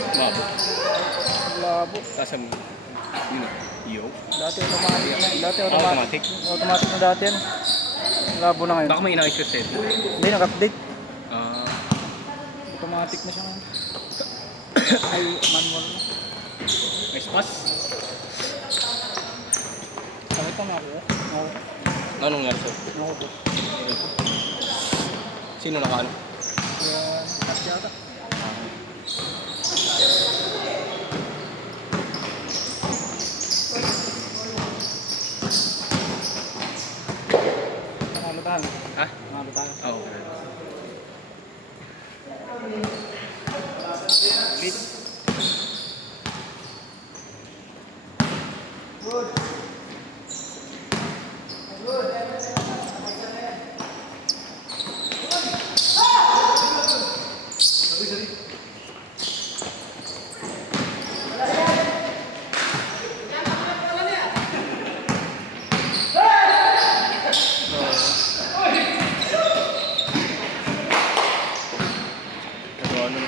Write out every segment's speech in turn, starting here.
Mabo. Labo. Tapos ang, yun na, yo. Dati automatic na. Dati Automatic. Automatic na dati yan. Labo na ngayon. Baka may inayos yung set. Hindi, nag-update. Ah, Automatic na siya ngayon. Ay, manual na. may spas. Sakit pa makuha. Anong nangyari sa'yo? Nakuha. Sino nakaano? Kaya, tas yata. Nanalo tayo. Ha? Nanalo tayo. Oo. Wait. Pero ano?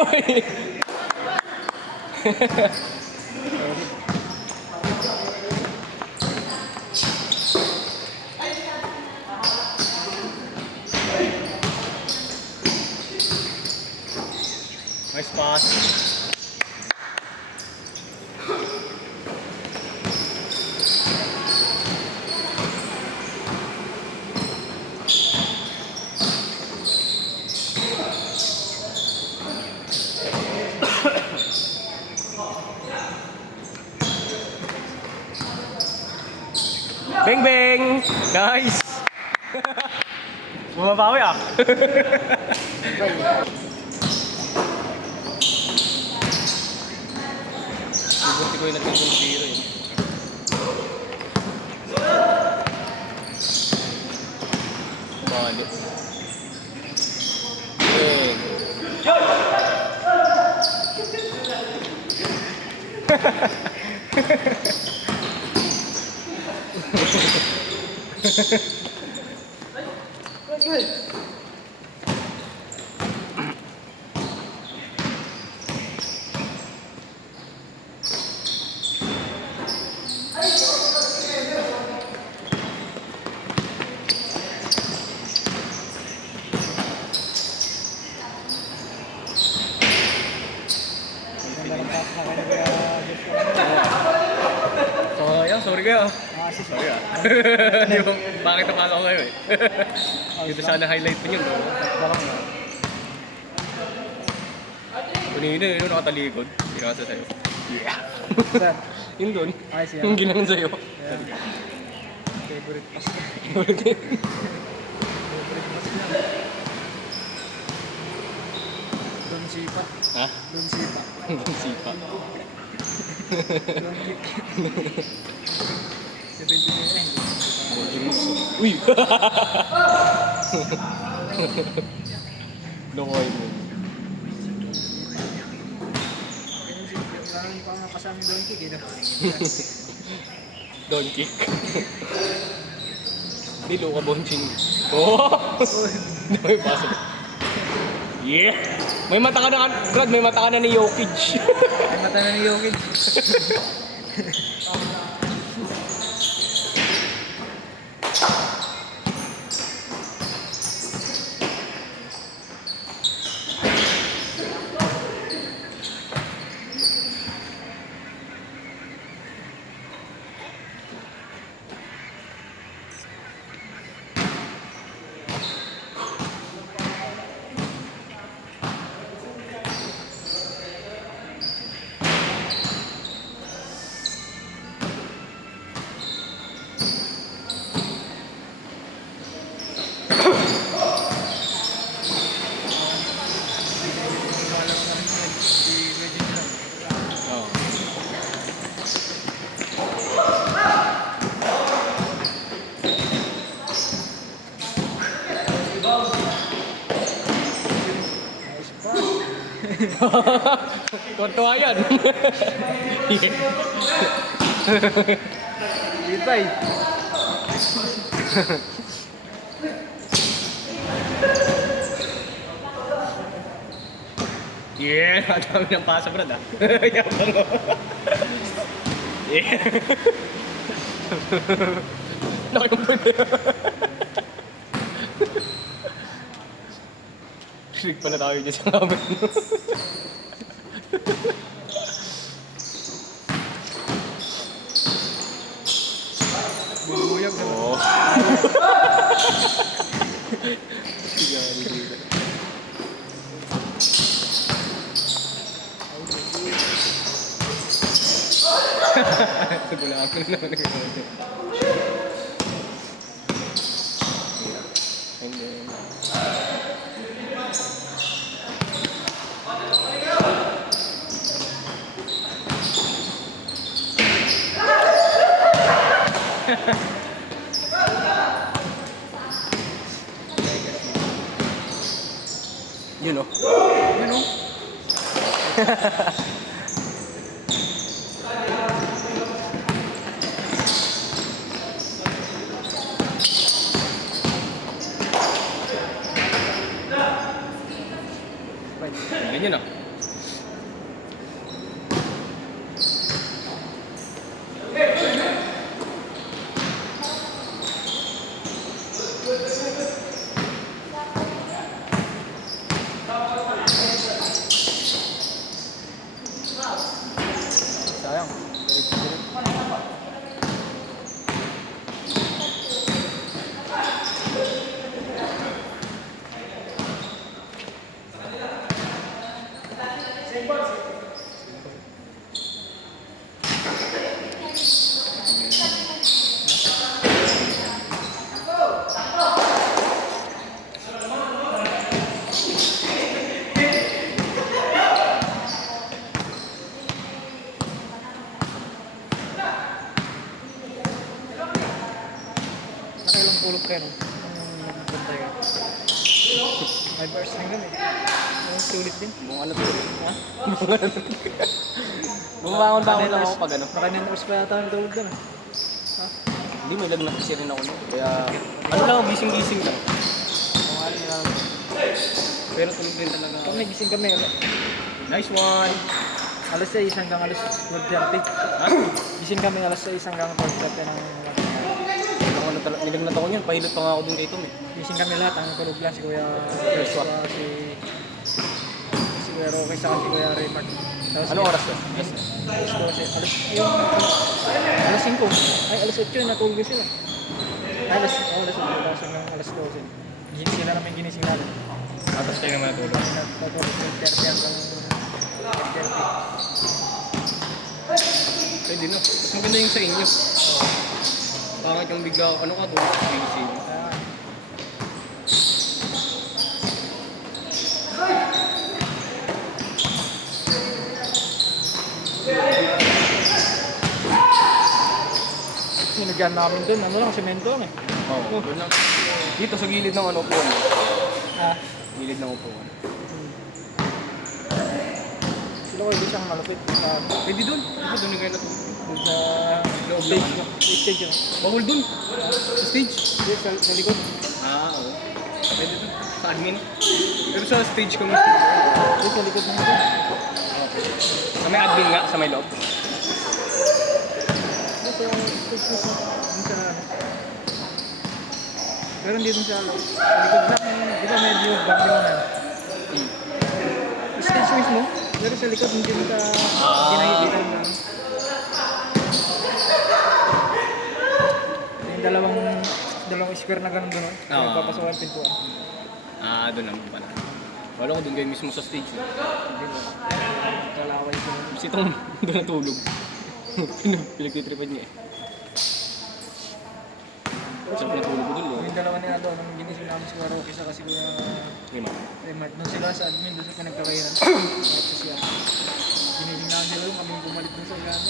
Uy! Nice pass. Bang bang! Nice! Bumabawi ah! Buti ko yung nagtutong zero yun. Bali. Ganda ng pass na kayo kaya Joshua. Sayang, sorry kayo. Assist. Sorry ah. Di ba, bakit napalo ko kayo eh? Dito sana highlight mo yun. Parang Kanina yun, nakatalikod. Hindi nakasa sa'yo. Yeah! sir. Yun doon. Ayos yan. Yung ginanong sa'yo. Ayan. Favorite pass ko. Doon sipa. Ha? Doon sipa. Sipa. Doon kick. 79. Boarding moves. Uy! Lokoy mo. Kailangan pa nga kasama yung doon kick. Don't kick. Hindi, Luka Bonching. Oh! Hindi may pasok. Yeah! May mata ka na, Brad, may mata ka na ni Jokic. Ay, mata na ni Jokic. Tuwa yan. Itay. Yeah, ang dami ng pasa, brad, ah. Yabang mo. Yeah. Laki ng bird. Trick pa na tayo dyan sa namin. Bubuyag na. Oo. Sigari dito. Nagulaan ko na naman ng ito. And then... You know. You know? Ganyan ah. Sayang. Nakailang pulog kayo, no? Nagpunta kayo. 5 hours lang yun, eh. Sulit din. Mga ano to? Ha? Bumabangon ba ako lang ako pag ano? Naka 9 hours pa yata ang tulog doon, eh. Ha? Hindi, may lagnat kasi rin ako. No? Kaya, ano lang, gising-gising lang. Kumali lang. Pero tulog din talaga ako. Kami, gising kami. Nice one! Alas 6 hanggang alas 12:30. Ha? Gising kami alas 6 hanggang 12:30 ng Nilagnat ako niyan, pahilot pa nga ako dun kay Tom eh. gising kami lahat. Ang tulog lang si Kuya Joshua, si Kuya Roque, saka si Kuya Raymond. Tapos Anong oras yun? Yes. Alas 12. Alas 5. Ay, alas 8 natulog sila. Ay, alas 8. Tapos hanggang alas 12. Gising sila namin ginising namin. Tapos tayo naman natulog. Tapos 12:30 hanggang 12:30. Pwede na. Mas maganda yung sa inyo. Bakit yung bigla, ano ka tulog? Gising. Ah, Sinagyan namin dun, ano lang, semento lang eh. Oo, doon lang. Dito sa gilid ng ano upuan. Ah, Gilid ng upuan. sila ko siyang malupit sa, Pwede doon. Dito doon kayo natulog. sa Loob stage, lang. stage yun. Bawal doon. Sa stage. Hindi, sa likod. Ah, oo. Pwede doon. Sa admin. Pero sa stage kung Hindi, sa likod ng ito. sa may admin nga, sa may loob. Hindi, sa stage mismo. Dun sa ano. Pero hindi dun sa likod lang. Di ba medyo bagyo na. Hmm. Stage mismo. Pero sa likod, hindi mo sa ginahigitan na. Yung dalawang square na ganun doon. Oo. Papasok ang pintuan. Ah, doon naman pala. Wala ko doon kayo mismo sa stage. Hindi mo. Kalaway ko. Si Tom, doon natulog. Pinagtitripan niya eh. Sarap natulog ko doon eh. Yung dalawa niya doon, nung ginising namin si Kuya Roque, saka si Kuya Lima. Raymond. Doon sila sa admin, doon sa pinagkakainan. Tapos siya. Ginising namin sila doon, kami bumalik doon sa ilalim.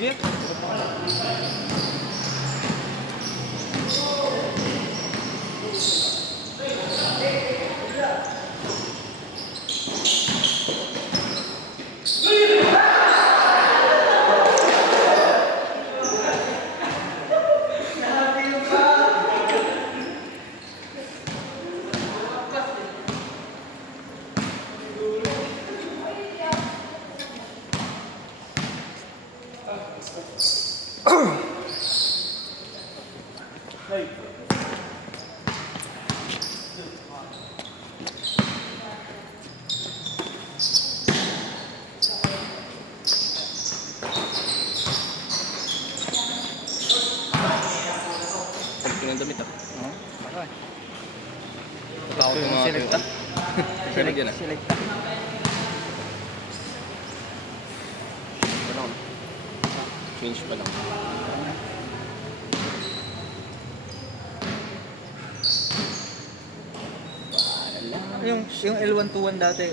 Sige. Pagkin ng damit ah. Oo. Baka. Takot yung mga Selecta. Pero dyan ah. Selecta. Ito lang. Change pa lang. Yung L121 dati,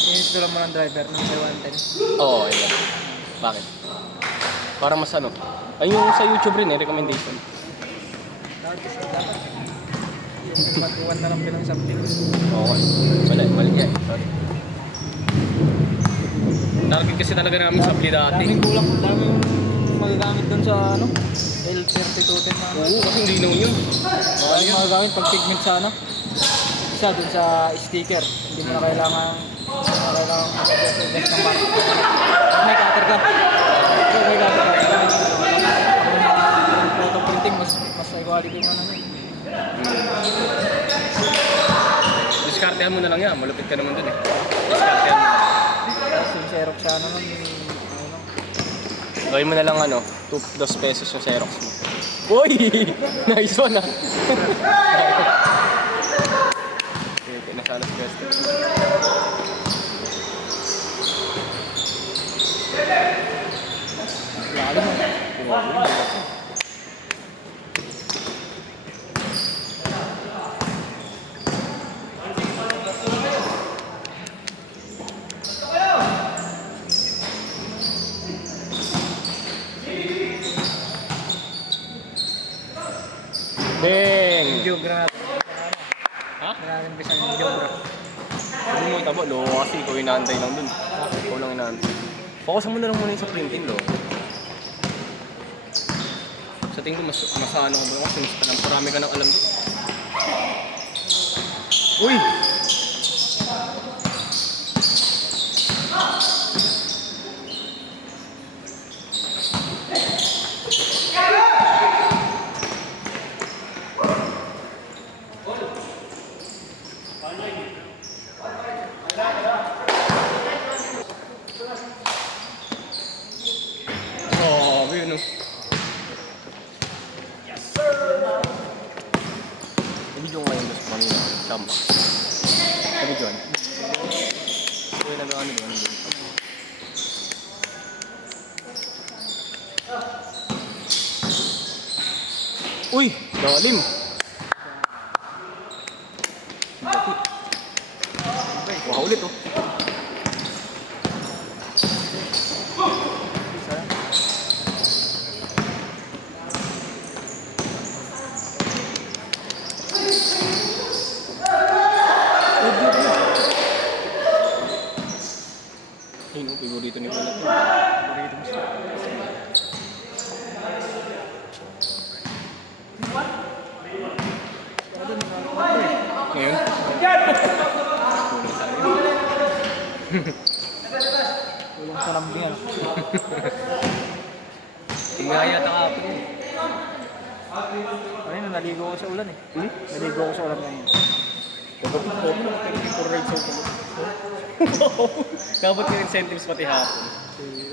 in-install mo ng driver ng L110. Oo, ayun. Bakit? Para mas ano. Ay yung sa YouTube rin eh, recommendation. Dapat kasi dapat. Yung L121 na lang bilang something. Okay. Mali yan. Sorry. Target kasi talaga namin sa Pli dati. Daming magagamit dun sa ano, L3210 na. Oo, kasi hindi naman yun. Daming magagamit pag pigment sa ano. Isa dun sa sticker. Hindi mo na kailangan adjust ng mark. May cutter ka. Pag may cutter ka. Photo printing, mas quality mo na yun. Diskartehan mo na lang yan. Malupit ka naman dun eh. Diskartehan mo. Tapos yung Xerox sa ano nun, Gawin mo na lang ano, 2 pesos yung Xerox mo. Uy! Nice one ah! Okay, nasalas gusto. lalim mo. Deng! Geograph. Ha? Maraming bisa yung geograph. Hindi mo itabo, lo kasi ikaw inaantay lang dun. Ikaw lang inaantay. Fokusan mo na lang muna yung sa printing, lo. Sa tingin ko, mas ano ko ba kasi mas marami ka nang alam dun. Uy! Oh, yun no. Yes, sir! Video ko ngayon gusto kanina. Tama. Video ano? Uy, nag-ano doon. Uy! Lalim! Wah, ulit oh. Ayun oh, favorito ni Palat. Favorito mo siya. Ngayon? Kulang sa akin. Walang salambing ano. Tingnan yata kapon yun. Ayun, naligo ko sa ulan eh. Naligo ko sa ulan ngayon. Kapatid ko, for rides ako. Dapat yung incentives pati hapon.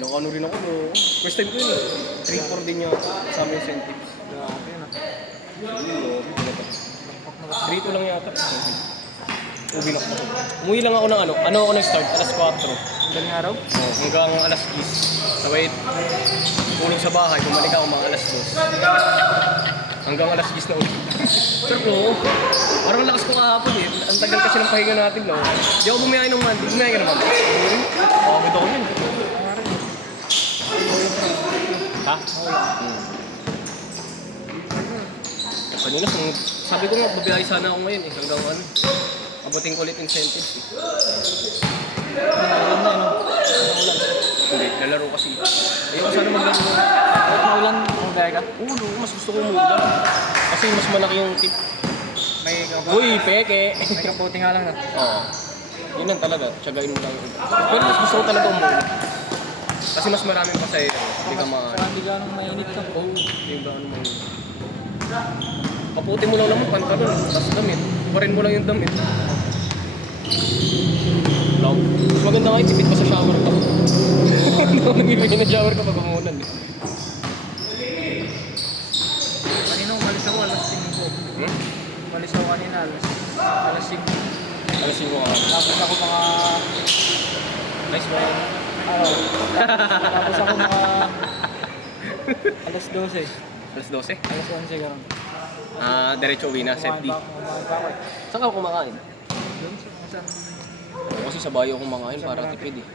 Nung ano rin ako, no? First time ko yun eh. 3-4 din yung sa aming incentives. Grabe yun ah. Yun, 3-2 lang yata. Uwi na ako. Umuwi lang ako ng ano ako nag-start? Alas 4. Galing araw? Oh, hanggang alas 10. Sabay, tulog sa bahay, bumalik ako mga alas 2. Hanggang alas 10 na ulit. Sir ko, parang lakas ko kahapon eh. Ang tagal kasi ng pahinga natin, no? Di ako bumiyahe ng Monday. Bumiyahe ka naman. Pagod ako yun. Kanina, sabi ko nga, babiyahe sana ako ngayon eh. Hanggang ano, abutin ko ulit incentives eh. Ulan na, no? Ulan. Hindi, lalaro kasi. Ayoko sana maglaro. Kahit maulan, umagaya ka. Oo, no, mas gusto ko umulan. Kasi mas malaki yung tip. May Uy, peke! may kaputi nga lang na. Oo. Yun lang talaga, tsagain mo lang yung ulan. Pero mas gusto ko talaga umulan. Kasi mas maraming pasahero. Hindi ka Saka hindi ka nang mainit ka. Oo, hindi ba ano mang... Kaputi mo lang naman, pantalon, tapos damit. Parin mo lang yung damit. Long. Mas maganda nga yung tipid pa sa shower ka. Hindi ako nag-ibigay na shower kapag umulan eh. Kanina umalis ako, alas 5. Hmm? Umalis ako kanina, alas 5. Alas 5 ka. Tapos ako mga... Nice man. Tapos ako mga... alas 12. Alas 12? Alas 11 ka lang. Ah, diretso uwi na, set D. Kumain pa ako eh. Saan ka kumakain? Doon saan? Oo, kasi sa bayo ako kumakain para tipid eh.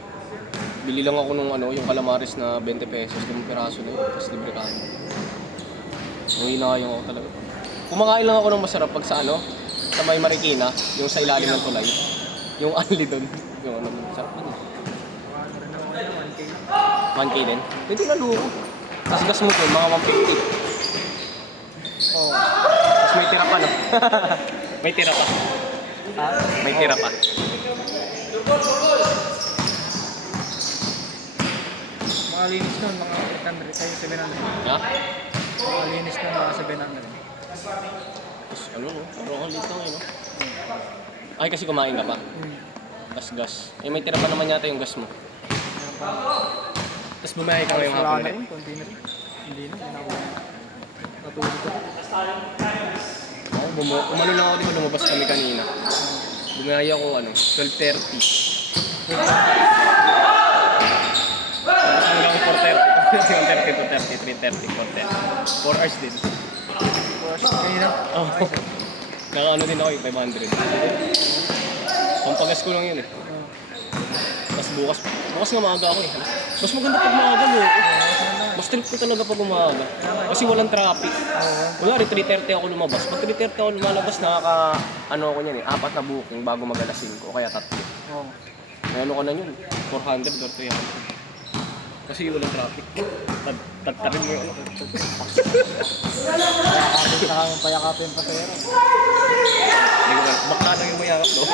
Bili lang ako nung ano, yung calamares na 20 pesos, 5 piraso na yun, tapos libre ka. Uwi na kayo ako talaga. Kumakain lang ako ng masarap pag sa ano, sa may Marikina, yung sa ilalim ng tulay. Yung ali doon. Yung ano, sarap yun eh. 1K din? Pwede na luko. Tapos gas mo doon, mga 150. Oo. Tapos may tira pa no? May tira pa. Ha? May tira pa. Mga linis nun, mga 800 kayo 700. Ha? Mga linis nun, mga 700. Tapos ano no? Parang ang litang eh no? Ay kasi kumain ka pa. Tapos gas. Eh may tira pa naman yata yung gas mo. Meron pa. Tapos bumahay ka ngayong Wala hapon na ulit. rin, konti na rin. Hindi na, hindi na ako. Natulog ko. Oo, umano lang ako, di ba lumabas kami kanina. Bumahay ako ano, 12:30. Tapos hanggang 4:30. 1:30 to 30, 3:30, 4:30. 4 hours din. Kanina? Oo. Naka-ano din ako eh, 500. Pampagas ko lang yun eh. Tapos bukas nga maaga ako eh. Mas maganda pag maaga mo. Mas trip ko talaga pag umaga. Kasi walang traffic. Kunwari 3:30 ako lumabas. Pag 3:30 ako lumalabas, ano ako niyan eh, 4 na booking bago mag-alas 5 o kaya 3. Oo. May ano ka na yun, 400 or 300. Kasi walang traffic. Tagtarin mo yung ano. Payakapin na kami, payakapin pa sa'yo. Hindi ko na, bakla lang yung mayakap daw.